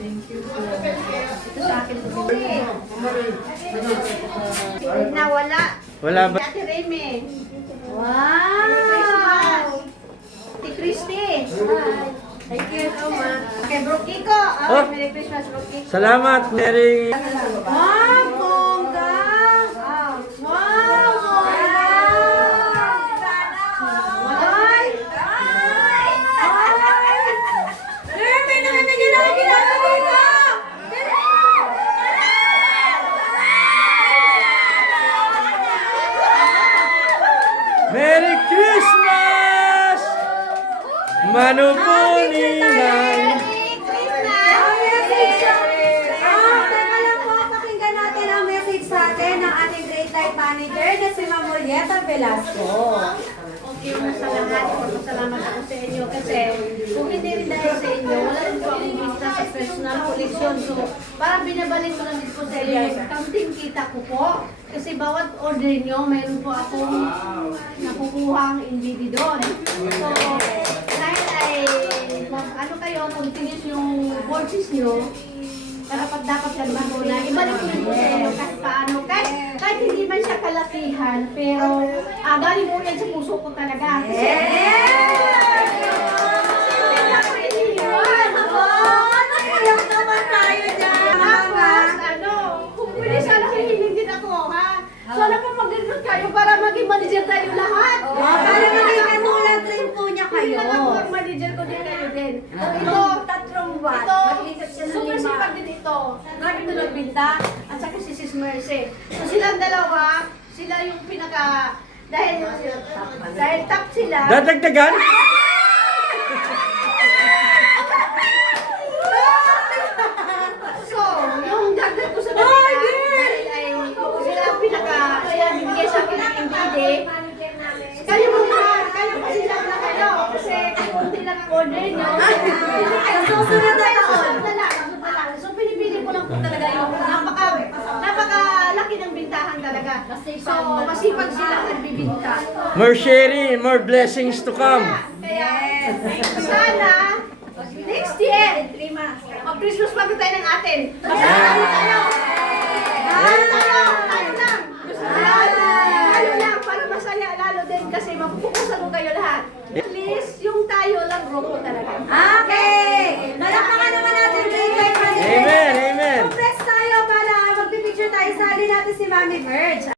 Thank you po. Ito sa akin po. Nawala. Wala ba? Ate Remy. Wow! Ate Christy. Thank you so much. Kay Bro Kiko. Oh. Merry Christmas, Bro Kiko. Salamat, Mary. Wow, bongga! Wow, bongga! Ay! May namimigay na ang ginagawa ko! Merry Christmas! Manupuningan. Teka lang po, pakinggan natin ang message sa atin ng ating grade life manager na si Ma'am Julieta Velasco. Okay, salamat ako sa inyo kasi kung hindi rin dahil sa inyo, wala rin po akong kita sa personal collection. So, parang binabalik ko lang din po sa inyo yung counting kita ko po. Kasi bawat order nyo, mayroon po akong nakukuhang indidi doon. So, dahil ay, ano kayo, continuous yung courses nyo, dapat ganda mo na ibalik ko rin po sa inyo kahit paano. Kahit hindi man siya kalakihan, pero galing mo yan sa puso ko talaga. Kasi, kung pwede sana hihiling din ako, ha? Sana po mag-recruit kayo para maging manager tayo lahat. Para maging katulad rin po niya Hindi kayo. lang ako ang manager ko din kayo din. Ito, Tatlong buwan. ito, Mag-ikot siya ng super lima. sipag din ito. Grabe ito nagbinta. At saka si Sis Mercy. So silang dalawa, sila yung pinaka, dahil top sila. Dadagdagan? So, yung dagdag ko sa kanila, dahil ay sila ang pinaka, sila bibigay sa akin ng MPD. Kayo kasi lang na kayo. Kasi kunti lang ang order nyo. Sa susunod na taon. So, pinipili ko lang po talaga yung napakalaki ng bintahan talaga. So, masipag sila nagbibinta. More sharing, more blessings to come. Kaya, sana, next year, mag-Christmas party tayo ng atin. Masaya tayo. Tayo lang. Tayo lang para masaya lalo din kasi mapupusan mo kayo lahat. At least, yung tayo lang grupo talaga. Okay! Malakpakan naman natin grade life manager. Amen, amen. Press tayo para magpipicture tayo. Sali natin si Mami Merge.